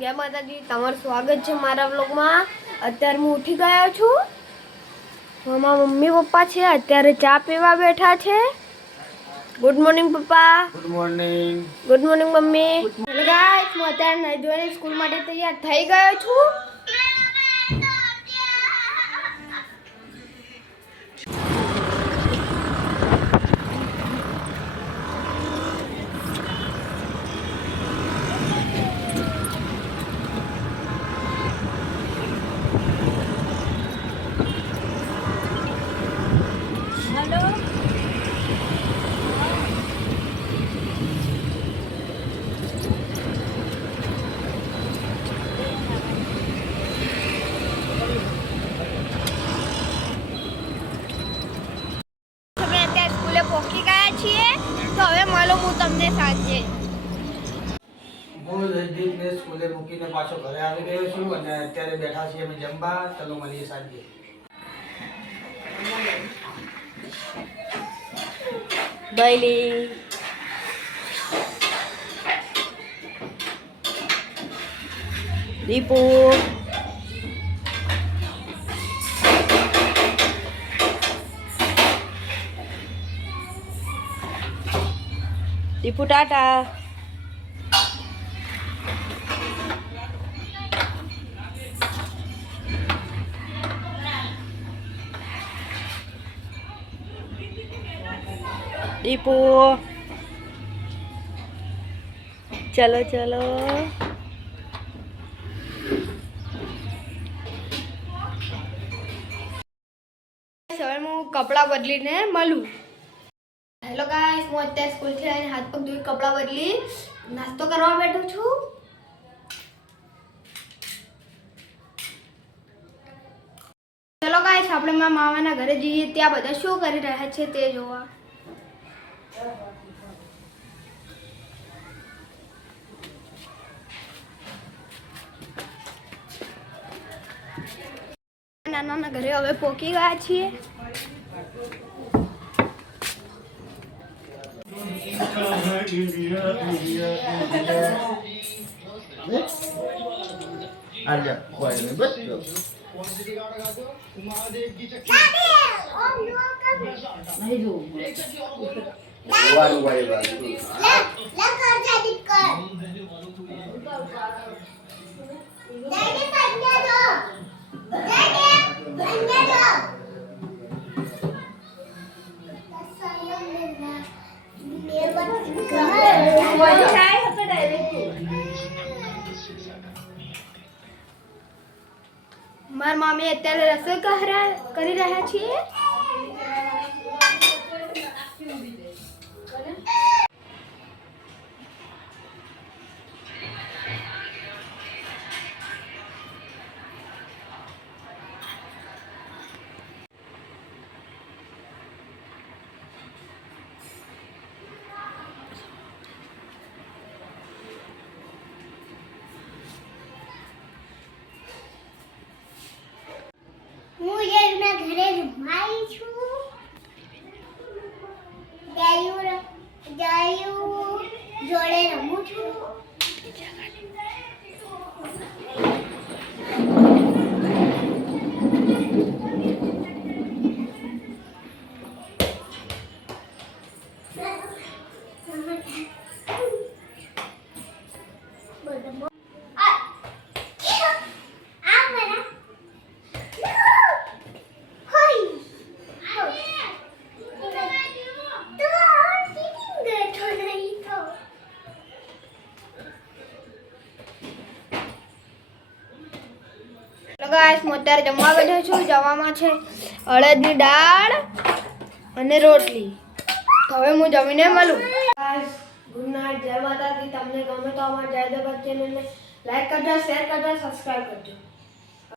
જય માતાજી, તમારું સ્વાગત છે મારા વ્લોગમાં। અત્યારે હું ઉઠી ગયો છું, મારા મમ્મી પપ્પા છે અત્યારે ચા પીવા બેઠા છે। ગુડ મોર્નિંગ પપ્પા। Good morning. Good morning mummy. Hello guys, હું અત્યારે નાઈ ધોઈને સ્કૂલ માટે તૈયાર થઈ ગયો છું। પહોંચી ગયા છીએ, તો હવે મળો હું તમને સાંજે। હું જયદીપને સ્કૂલે મૂકીને પાછો ઘરે આવી ગયો છું અને અત્યારે બેઠા છીએ અમે જમવા। ચલો મળીએ સાંજે। બૈલી દીપુ દીપુ ટાટા। દીપુ ચલો ચલો। હવે હું કપડાં બદલીને મળું। હેલો ગાઈસ, હું અત્યારે સ્કૂલથી આવીને હાથ પગ ધોઈ કપડાં બદલી નાસ્તો કરવા બેઠો છું। ચલો ગાઈસ, આપણે મારા મામાના ઘરે જઈએ, ત્યાં બધા શું કરી રહ્યા છે તે જોવા। નાનાના ઘરે હવે પહોંચી ગયા છીએ। આજા કોઈ ને બસ નહીં જો વારું વાય વારું લે કર જાદી કર દાદી પંજા દો દાદી પંજા દો મારા મામી અત્યારે રસોઈ કરી રહ્યા છીએ। હું એના ઘરે રમાઈ છું, ગાયું જોડે રમું છું। ગાઈસ, હું અત્યારે જમવા બેઠો છું। જવામાં છે અડદની દાળ અને રોટલી। તો હવે હું જમીને મળું। ગાઈસ, ગુડ નાઇટ, જય માતાજી। તમને ગમે તો અમારા જય દેવ ચેનલને લાઈક કરજો, શેર કરજો, સબસ્ક્રાઇબ કરજો।